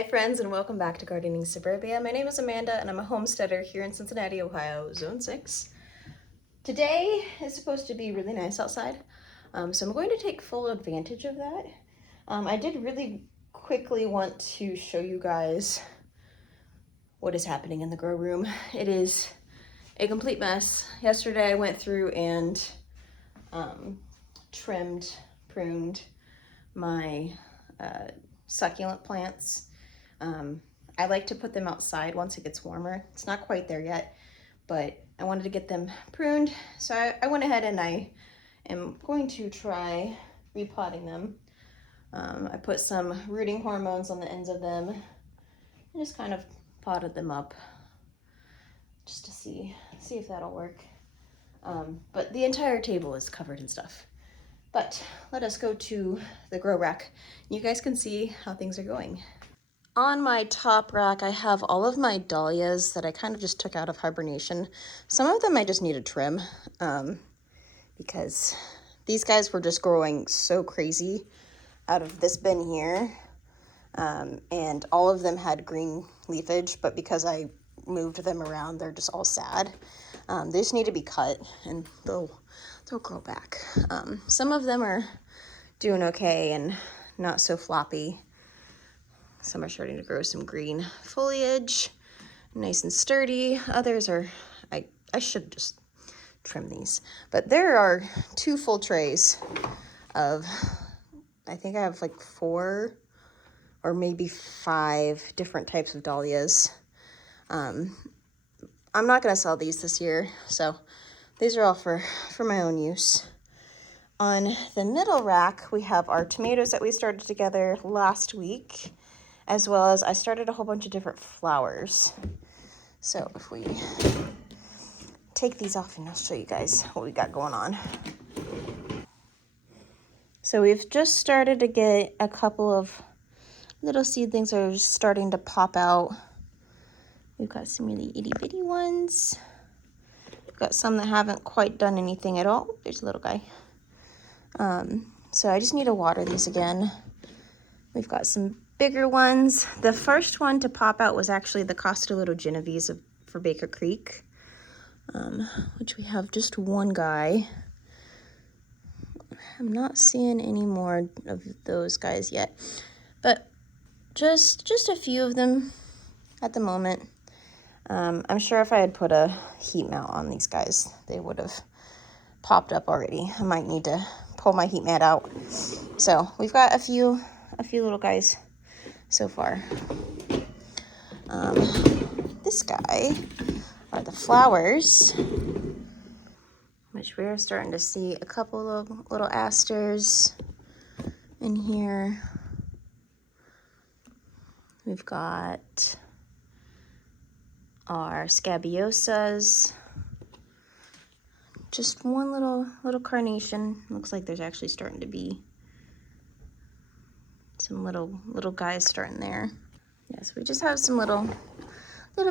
Hi friends, and welcome back to Gardening Suburbia. My name is Amanda and I'm a homesteader here in Cincinnati, Ohio, Zone 6. Today is supposed to be really nice outside, so I'm going to take full advantage of that. I did really quickly want to show you guys what is happening in the grow room. It is a complete mess. Yesterday I went through and pruned my succulent plants. I like to put them outside once it gets warmer. It's not quite there yet, but I wanted to get them pruned. So I went ahead and I am going to try repotting them. I put some rooting hormones on the ends of them and just kind of potted them up just to see if that'll work. But the entire table is covered in stuff. But let us go to the grow rack. You guys can see how things are going. On my top rack, I have all of my dahlias that I kind of just took out of hibernation. Some of them I just need to trim because these guys were just growing so crazy out of this bin here. And all of them had green leafage, but because I moved them around, they're just all sad. They just need to be cut and they'll grow back. Some of them are doing okay and not so floppy. Some are starting to grow some green foliage, nice and sturdy. Others are, I should just trim these. But there are 2 full trays of, I think I have like 4 or maybe 5 different types of dahlias. I'm not gonna sell these this year, so these are all for my own use. On the middle rack, we have our tomatoes that we started together last week, as well as I started a whole bunch of different flowers. So if we take these off and I'll show you guys what we got going on. So we've just started to get a couple of little seedlings that are just starting to pop out. We've got some really itty bitty ones. We've got some that haven't quite done anything at all. There's a little guy. So I just need to water these again. We've got some bigger ones. The first one to pop out was actually the Costa Little Genovese for Baker Creek, which we have just one guy. I'm not seeing any more of those guys yet, but just a few of them at the moment. I'm sure if I had put a heat mat on these guys, they would have popped up already. I might need to pull my heat mat out. So we've got a few little guys so far. This guy are the flowers, which we're starting to see a couple of little asters in here. We've got our scabiosas. Just one little carnation. Looks like there's actually starting to be some little guys starting there. Yes, we just have some little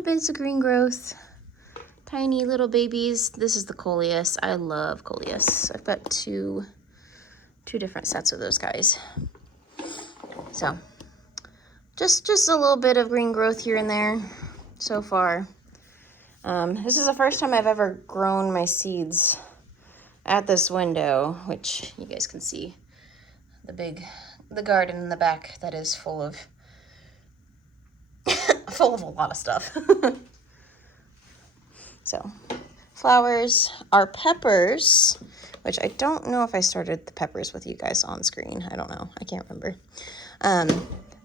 bits of green growth. Tiny little babies. This is the coleus. I love coleus. I've got two different sets of those guys. So just a little bit of green growth here and there so far. This is the first time I've ever grown my seeds at this window, which you guys can see the garden in the back that is full of a lot of stuff. So flowers, our peppers, which I don't know if I started the peppers with you guys on screen. I don't know. I can't remember.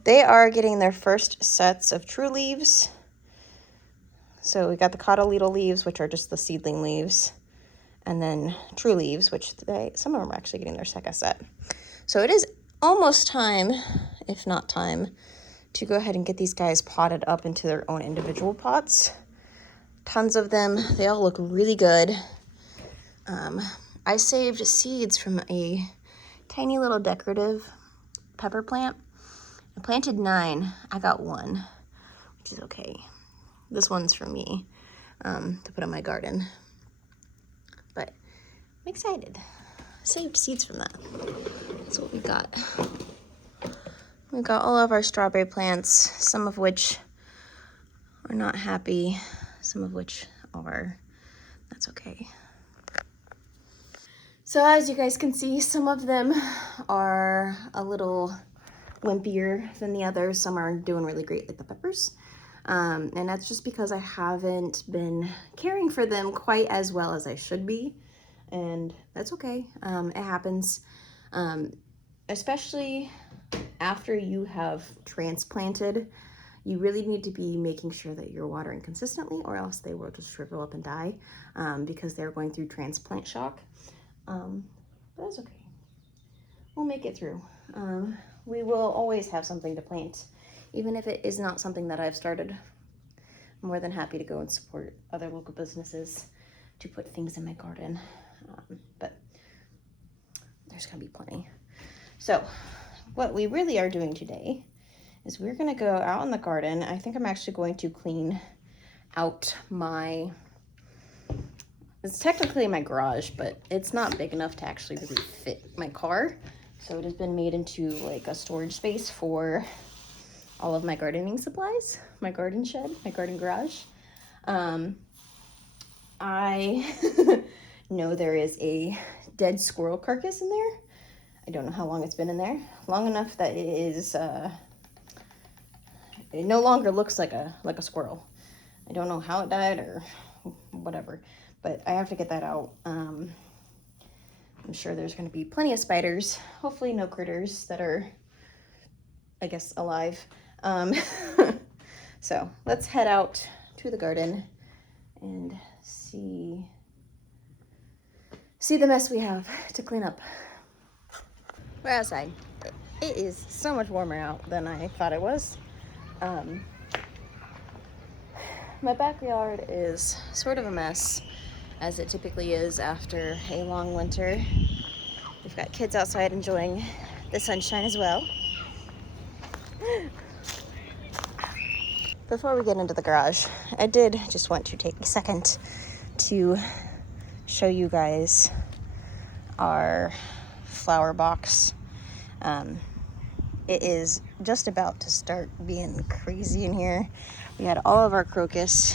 They are getting their first sets of true leaves. So we got the cotyledal leaves, which are just the seedling leaves, and then true leaves, which some of them are actually getting their second set. So it is almost time, if not time, to go ahead and get these guys potted up into their own individual pots. Tons of them. They all look really good. I saved seeds from a tiny little decorative pepper plant. I planted 9. I got 1, which is okay. This one's for me to put in my garden. But I'm excited. I saved seeds from that. That's what we got. We've got all of our strawberry plants, some of which are not happy, some of which are. That's okay. So as you guys can see, some of them are a little wimpier than the others. Some are doing really great, like the peppers. And that's just because I haven't been caring for them quite as well as I should be. And that's okay. It happens. Especially after you have transplanted, you really need to be making sure that you're watering consistently, or else they will just shrivel up and die because they're going through transplant shock. But that's okay. We'll make it through. We will always have something to plant, even if it is not something that I've started. I'm more than happy to go and support other local businesses to put things in my garden. But there's gonna be plenty. So what we really are doing today is we're gonna go out in the garden. I think I'm actually going to clean out it's technically my garage, but it's not big enough to actually really fit my car. So it has been made into like a storage space for all of my gardening supplies, my garden shed, my garden garage. I know there is a dead squirrel carcass in there. I don't know how long it's been in there. Long enough that it is, it no longer looks like a squirrel. I don't know how it died or whatever, but I have to get that out. I'm sure there's going to be plenty of spiders. Hopefully no critters that are, I guess, alive. So let's head out to the garden and see the mess we have to clean up. We're outside. It is so much warmer out than I thought it was. My backyard is sort of a mess, as it typically is after a long winter. We've got kids outside enjoying the sunshine as well. Before we get into the garage, I did just want to take a second to show you guys our flower box. It is just about to start being crazy in here. We had all of our crocus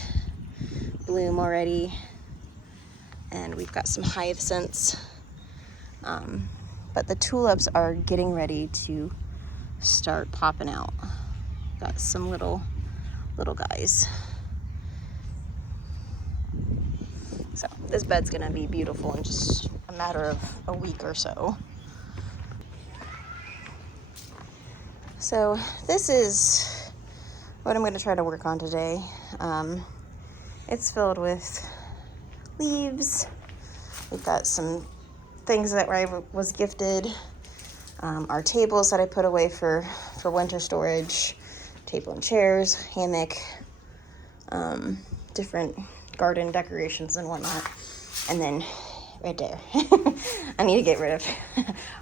bloom already, and we've got some hyacinths. But the tulips are getting ready to start popping out. Got some little guys. So this bed's gonna be beautiful in just a matter of a week or so. So this is what I'm gonna try to work on today. It's filled with leaves. We've got some things that I was gifted. Our tables that I put away for winter storage. Table and chairs, hammock, different garden decorations and whatnot. And then right there, I need to get rid of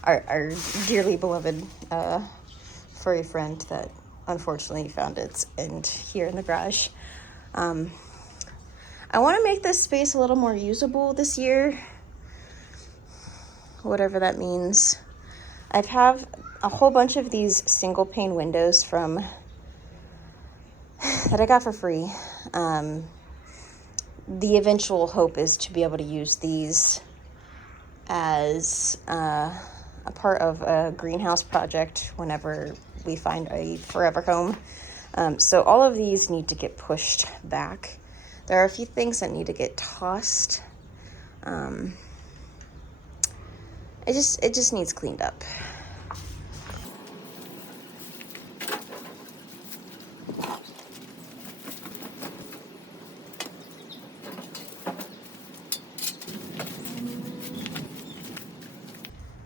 our dearly beloved furry friend that unfortunately found its end here in the garage. I want to make this space a little more usable this year, whatever that means. I have a whole bunch of these single pane windows that I got for free. The eventual hope is to be able to use these as a part of a greenhouse project whenever we find a forever home. So all of these need to get pushed back. There are a few things that need to get tossed. It just needs cleaned up.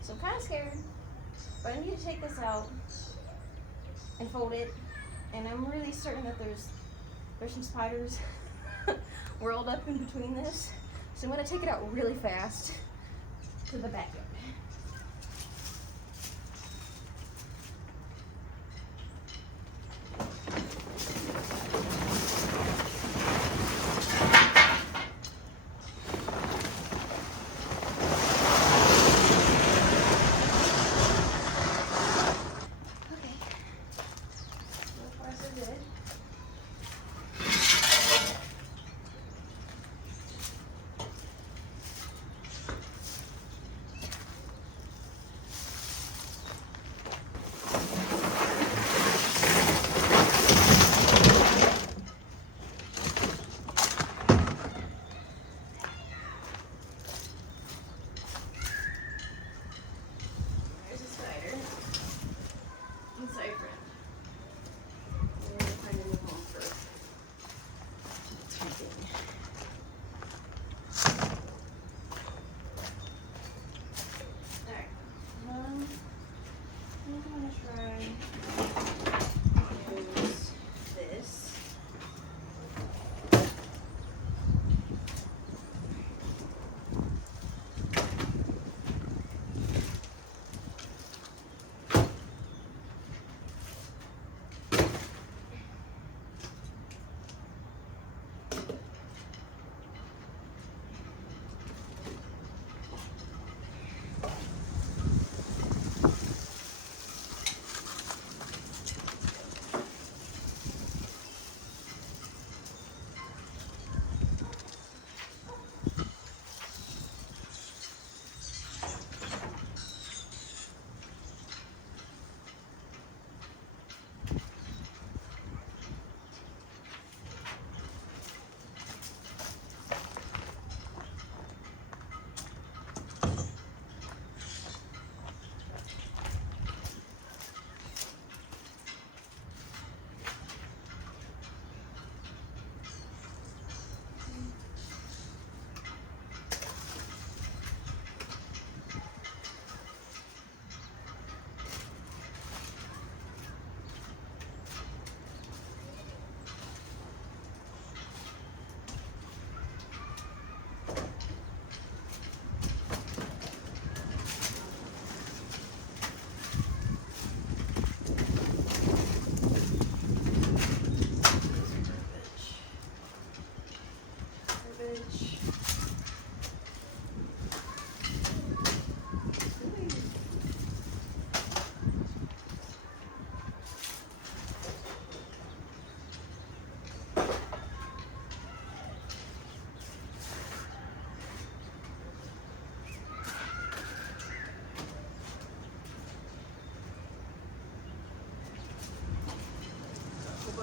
So I'm kind of scared, but I need to take this out and fold it. And I'm really certain that there's some spiders whirled up in between this. So I'm gonna take it out really fast to the backyard.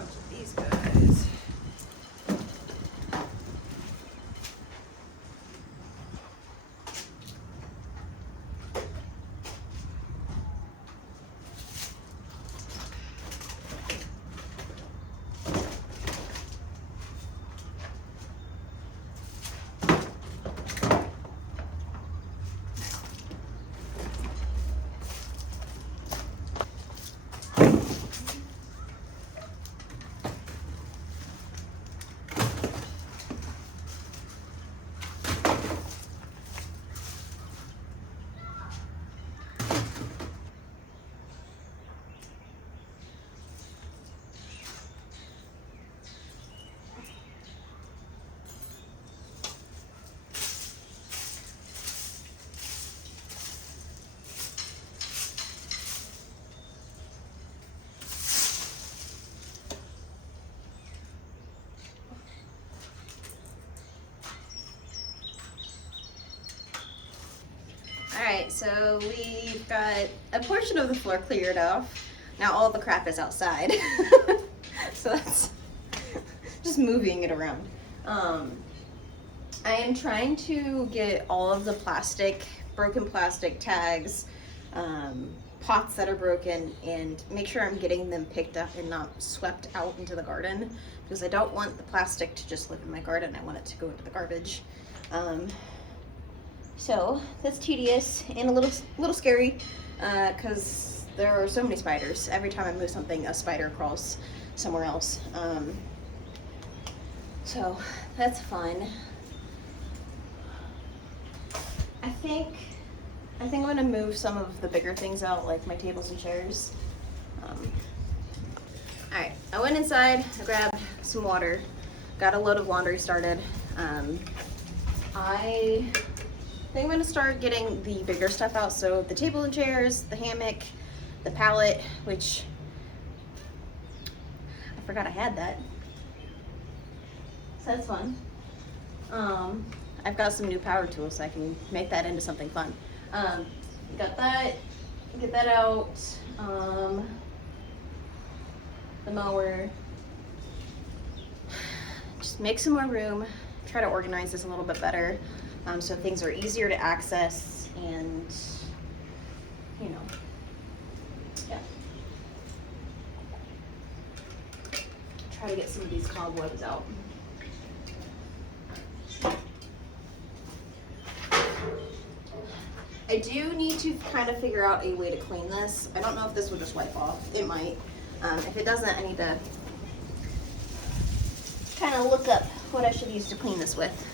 bunch of these guys. Alright, so we've got a portion of the floor cleared off. Now all the crap is outside. So that's just moving it around. I am trying to get all of the broken plastic tags, pots that are broken, and make sure I'm getting them picked up and not swept out into the garden, because I don't want the plastic to just live in my garden. I want it to go into the garbage. So that's tedious and a little scary, because there are so many spiders. Every time I move something, a spider crawls somewhere else. So that's fun. I think I'm gonna move some of the bigger things out, like my tables and chairs. All right, I went inside, I grabbed some water, got a load of laundry started. I think I'm gonna start getting the bigger stuff out. So the table and chairs, the hammock, the pallet, which I forgot I had that. So that's fun. I've got some new power tools, so I can make that into something fun. Got that, get that out. The mower. Just make some more room, try to organize this a little bit better. So things are easier to access, and you know, yeah. Try to get some of these cobwebs out. I do need to kind of figure out a way to clean this. I don't know if this will just wipe off. It might. If it doesn't, I need to kind of look up what I should use to clean this with.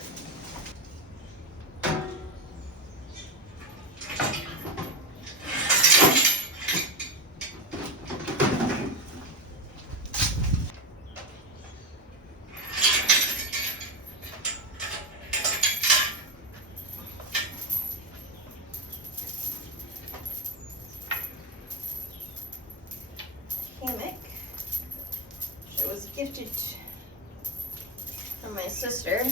Hammock. It was gifted from my sister.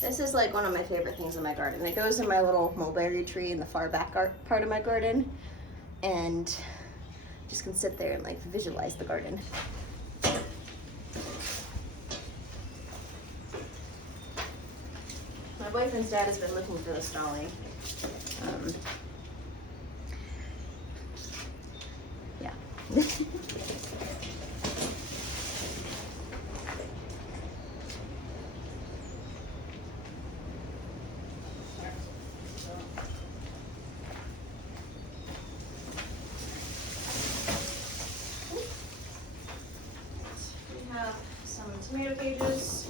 This is like one of my favorite things in my garden. It goes in my little mulberry tree in the far back part of my garden, and just can sit there and like visualize the garden. My boyfriend's dad has been looking for this dolly. Yeah. We have some tomato cages.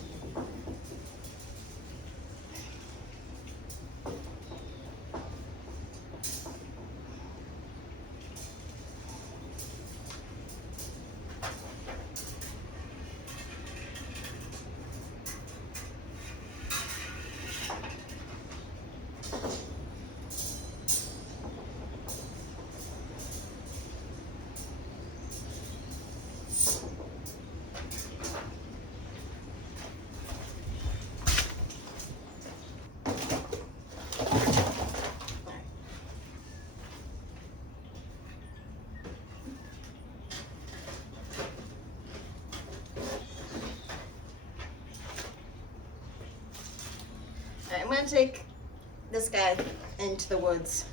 gonna take this guy into the woods.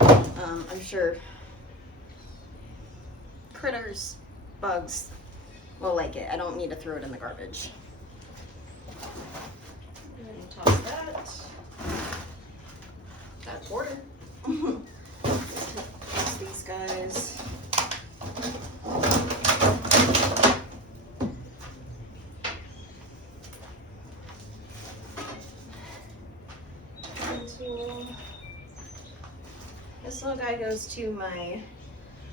I'm sure critters, bugs will like it. I don't need to throw it in the garbage. Go ahead and toss that. Got a quarter. Toss these guys. This little guy goes to my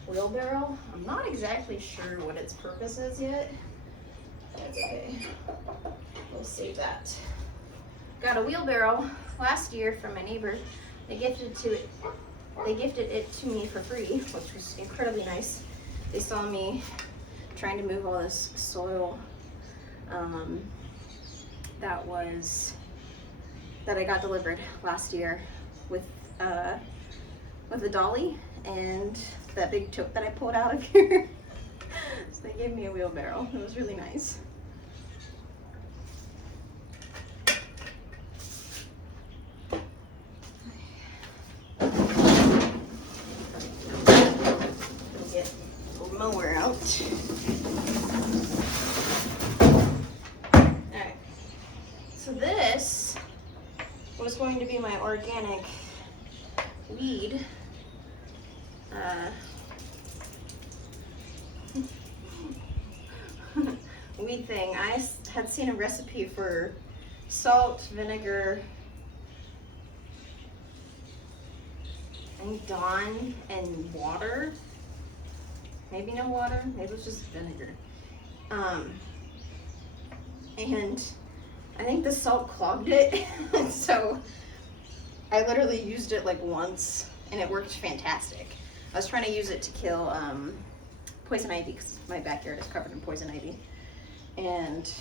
wheelbarrow. I'm not exactly sure what its purpose is yet. That's okay. We'll save that. Got a wheelbarrow last year from my neighbor. They gifted it to me for free, which was incredibly nice. They saw me trying to move all this soil that I got delivered last year with a dolly and that big tote that I pulled out of here. So they gave me a wheelbarrow. It was really nice. Get the mower out. Alright. So this was going to be my organic weed. Weed thing. I had seen a recipe for salt, vinegar, and Dawn, and water. Maybe no water, maybe it's just vinegar. And I think the salt clogged it. So I literally used it like once and it worked fantastic. I was trying to use it to kill poison ivy because my backyard is covered in poison ivy. And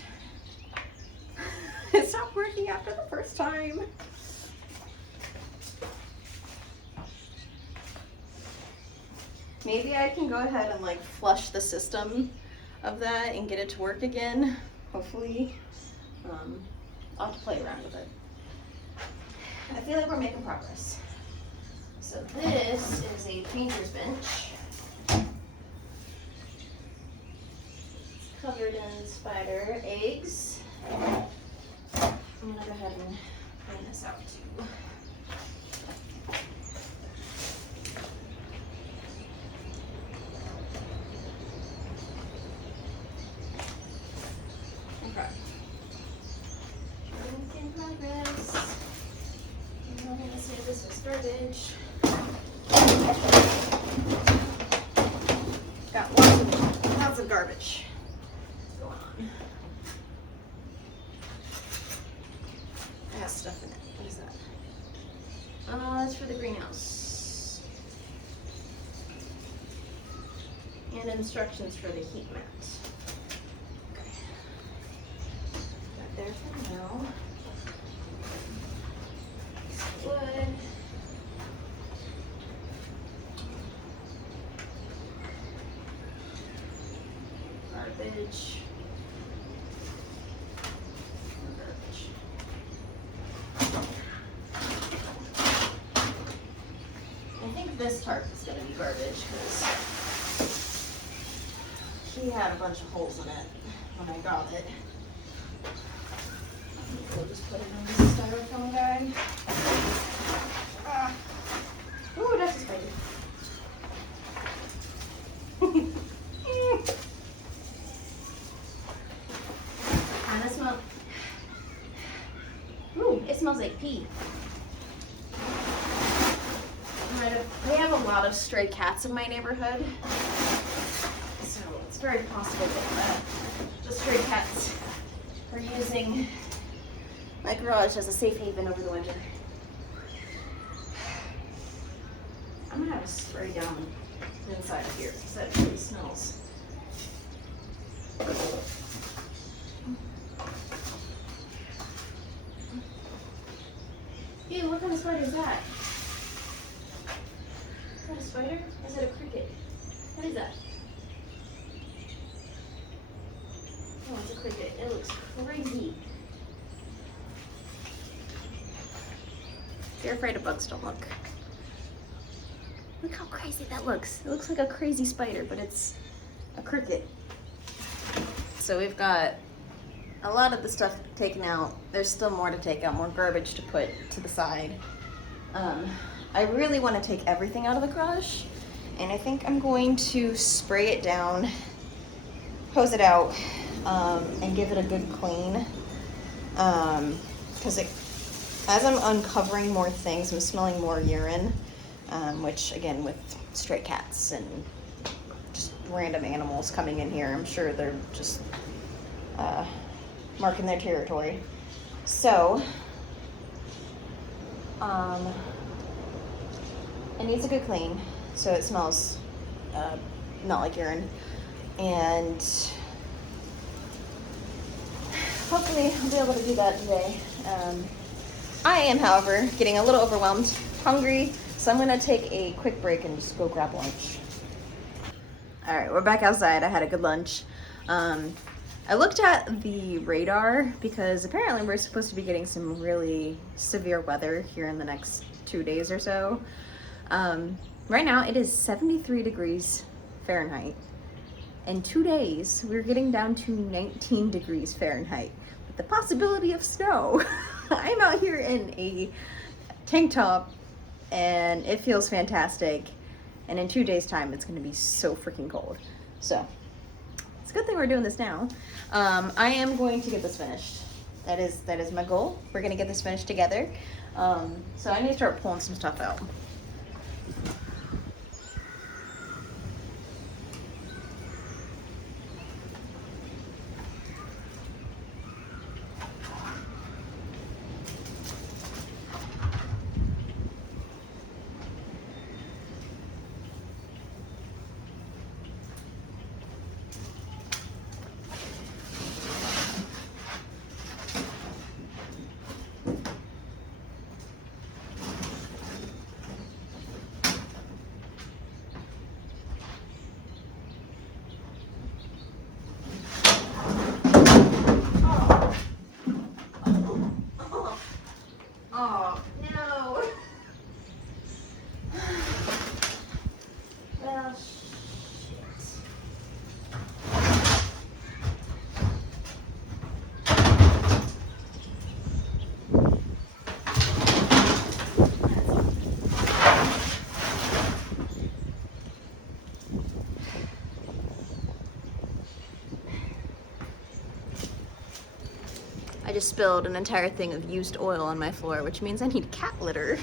it stopped working after the first time. Maybe I can go ahead and like flush the system of that and get it to work again, hopefully. I'll have to play around with it. I feel like we're making progress. So this is a painter's bench. Covered in spider eggs. I'm gonna go ahead and clean this out too. Okay. Work in progress. I'm not gonna say this is garbage. Got lots of garbage going on. It has stuff in it. What is that? That's for the greenhouse. And instructions for the heat mat. Okay. Got there for now. Some wood. Garbage. I think this tarp is going to be garbage because she had a bunch of holes in it when I got it. We'll just put it in this styrofoam guy. Ooh, that's a spider. And it smells. Ooh, it smells like pee. We have a lot of stray cats in my neighborhood, so it's very possible that the stray cats are using my garage as a safe haven over the winter. I'm gonna have a spray down inside of here because that really smells. Ew, what kind of spider is that? Is that a spider? Or is it a cricket? What is that? Oh, it's a cricket. It looks crazy. If you're afraid of bugs, don't look. Look how crazy that looks. It looks like a crazy spider, but it's a cricket. So we've got a lot of the stuff taken out. There's still more to take out, more garbage to put to the side. I really want to take everything out of the garage, and I think I'm going to spray it down, hose it out, and give it a good clean. Because as I'm uncovering more things, I'm smelling more urine, which again, with stray cats and just random animals coming in here, I'm sure they're just marking their territory. So, it needs a good clean so it smells not like urine, and hopefully I'll be able to do that today. I am, however, getting a little overwhelmed, hungry, so I'm gonna take a quick break and just go grab lunch. All right, we're back outside. I had a good lunch. I looked at the radar because apparently we're supposed to be getting some really severe weather here in the next 2 days or so. Right now it is 73 degrees Fahrenheit. In 2 days, we're getting down to 19 degrees Fahrenheit with the possibility of snow. I'm out here in a tank top and it feels fantastic. And in 2 days time, it's gonna be so freaking cold. So it's a good thing we're doing this now. I am going to get this finished. That is my goal. We're gonna get this finished together. So I need to start pulling some stuff out. Oh, no. Well, shit. I just spilled an entire thing of used oil on my floor, which means I need cat litter.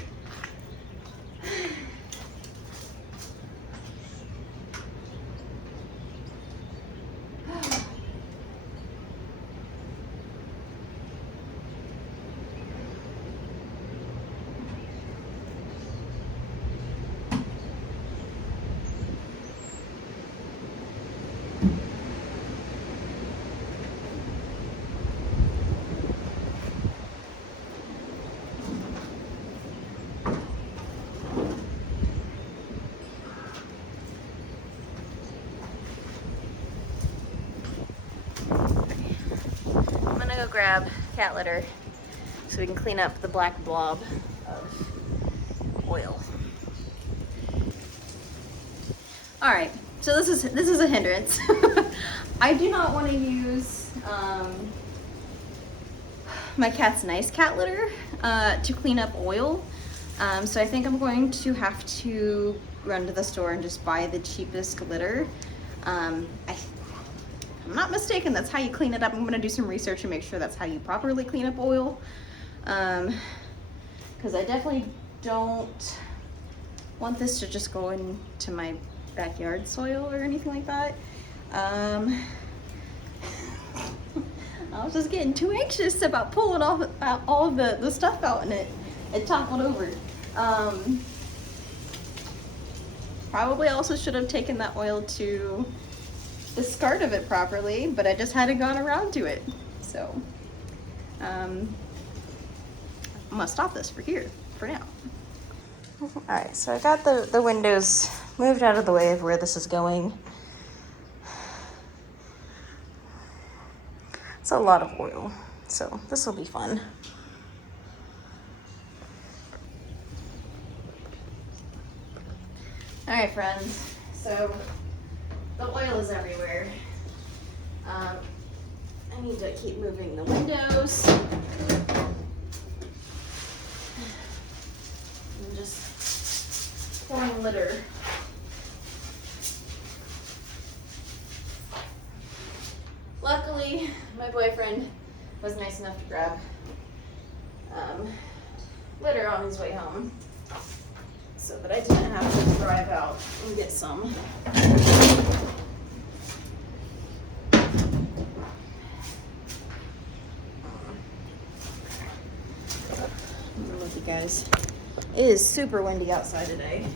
I'm gonna go grab cat litter so we can clean up the black blob of oil. All right, so this is a hindrance. I do not want to use my cat's nice cat litter to clean up oil. So I think I'm going to have to run to the store and just buy the cheapest litter. I'm not mistaken, that's how you clean it up. I'm gonna do some research and make sure that's how you properly clean up oil. Because I definitely don't want this to just go into my backyard soil or anything like that. I was just getting too anxious about pulling all of the stuff out, and it toppled over. Probably also should have taken that oil to discard of it properly, but I just hadn't gone around to it. So I'm gonna stop this for now. All right, so I got the windows moved out of the way of where this is going. It's a lot of oil, so this will be fun. Alright friends, so the oil is everywhere. I need to keep moving the windows. I'm just pouring litter. Luckily, my boyfriend was nice enough to grab litter on his way home, so that I didn't have to drive out and get some. Look, you guys, it is super windy outside today.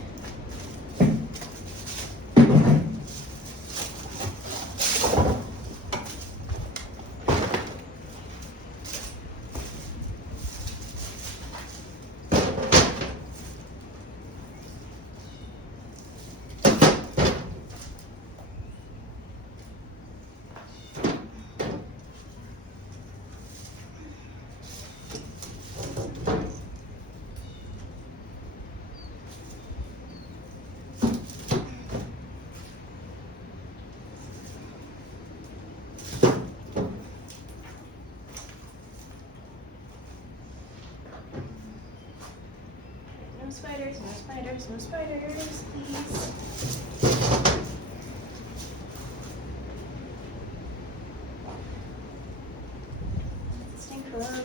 No spiders, no spiders, no spiders, please. Stink bug.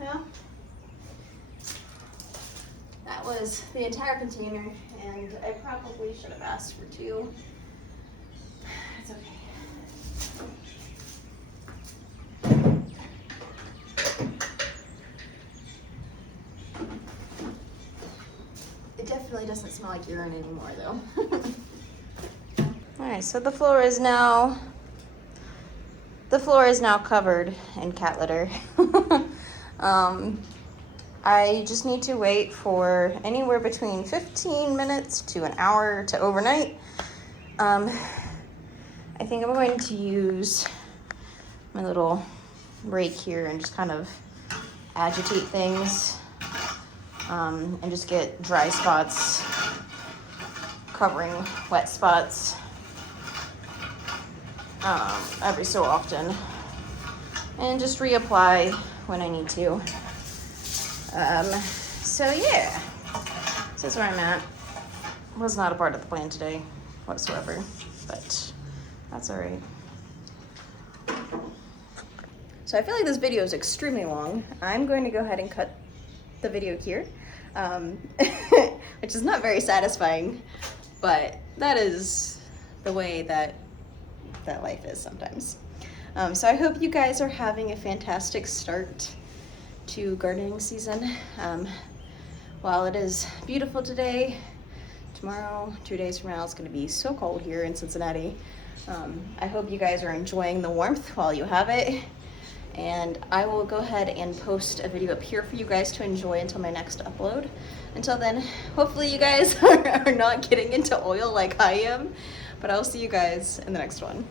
Well, that was the entire container, and I probably should have asked for 2. It's okay. It definitely doesn't smell like urine anymore, though. Alright, so the floor is now covered in cat litter. I just need to wait for anywhere between 15 minutes to an hour to overnight. I think I'm going to use my little rake here and just kind of agitate things, and just get dry spots covering wet spots every so often, and just reapply when I need to. So yeah, this is where I'm at. Was not a part of the plan today whatsoever, but that's all right. So I feel like this video is extremely long. I'm going to go ahead and cut the video here, which is not very satisfying, but that is the way that life is sometimes. So I hope you guys are having a fantastic start to gardening season. While it is beautiful today, tomorrow, 2 days from now, it's going to be so cold here in Cincinnati. I hope you guys are enjoying the warmth while you have it, and I will go ahead and post a video up here for you guys to enjoy until my next upload. Until then, hopefully you guys are not getting into oil like I am, but I'll see you guys in the next one.